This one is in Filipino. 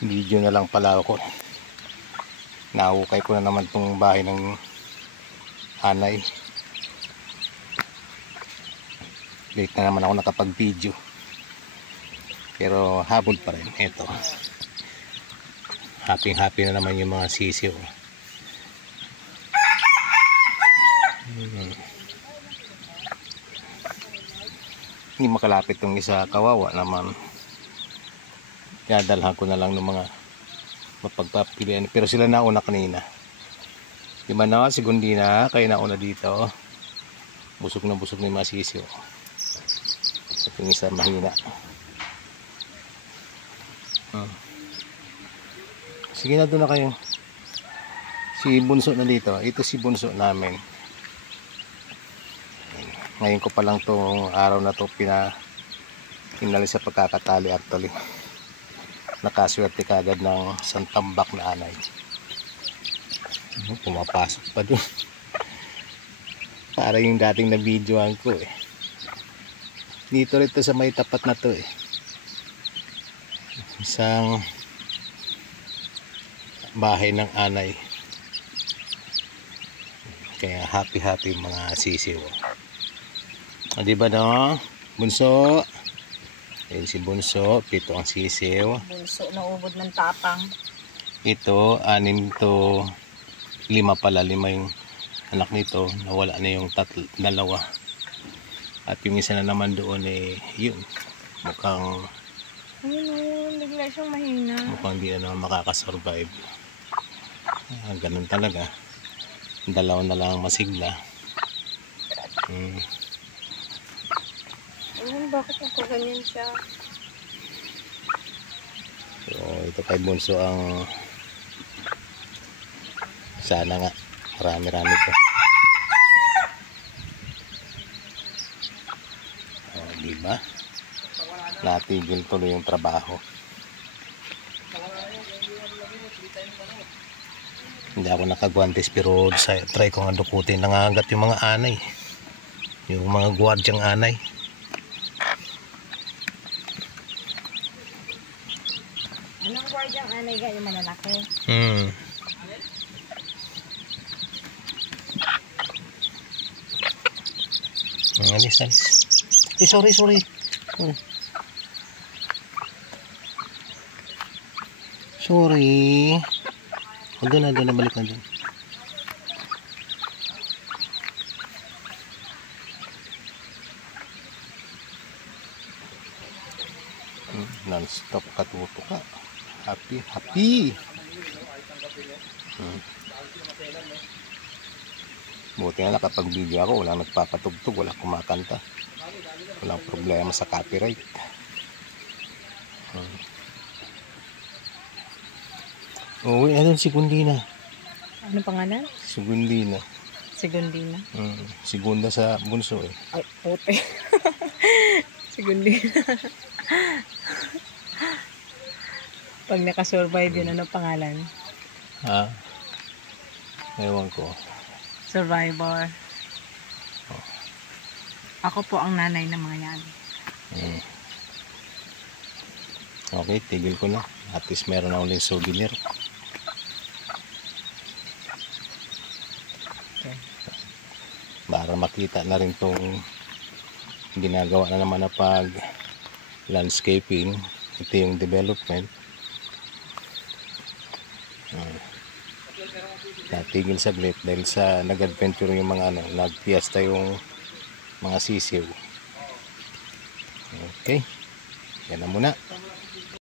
Video na lang pala ako. Nahukay ko na naman tong bahay ng anay. Late na naman ako nakapag video, pero habol pa rin. Eto, happy na naman yung mga sisiw. Hindi makalapit tong isa, kawawa naman. Dadalhan ko na lang ng mga mapagpapilian, pero sila nauna kanina. Di ba na, si Gundina kayo nauna dito. Busog na busog na yung mga sisiw. At yung isa mahina. Sige na, doon na kayo. Si Bunso na dito. Ito si Bunso namin. Ngayon ko pa lang tong araw na to pinali sa pagkakatali actually. Nakaswerte kagad ng santambak na anay. Pumapasok pa doon. Para yung dating na videoan ko eh. Dito rito sa may tapat na to eh. Isang bahay ng anay. Kaya happy mga sisiw. O, diba no? Bunso. Ayun si Bunso. 7 ang sisiw. Bunso na ubod ng tapang. Ito 6 to 5 pala. 5 yung anak nito. Nawala na yung 2. At yung isa na naman doon eh yun. Mukhang Bigla siyang mahina. mukhang di na naman makakasurvive. Ganun talaga. 2 na lang masigla. Bakit nagkaganyan siya? So ito kay Bunso ang sana nga marami to. Diba? Natigil tuloy yung trabaho. Hindi ako nakagwantes pero try ko nga dukutin. Nangangagat yung mga anay. Yung mga gwardyang anay. Anong gwardyang anay ga yung malalaki? Alis. Sorry. Sorry. Doon na balik na doon. Non-stop katuto ka. Happy. Buti nga nakapag-video ako, walang nagpapatugtog, walang kumakanta, walang problema sa copyright. Uwi na doon si Gundina. Ano pangalan? Si Gundina. Sigundina. Segunda sa Bunso eh. Ay, puti. Sigundina. Pag nakasurvive yun, ano pangalan? Ewan ko. Survivor. Ako po ang nanay ng mga yan. Okay, tigil ko na. At least meron na ulit souvenir. Okay. Para makita na rin tong ginagawa na naman na pag landscaping. Ito yung development. Natigil saglit dahil sa nag-adventure yung mga nag-fiesta yung mga sisiw. Okay, yan na muna.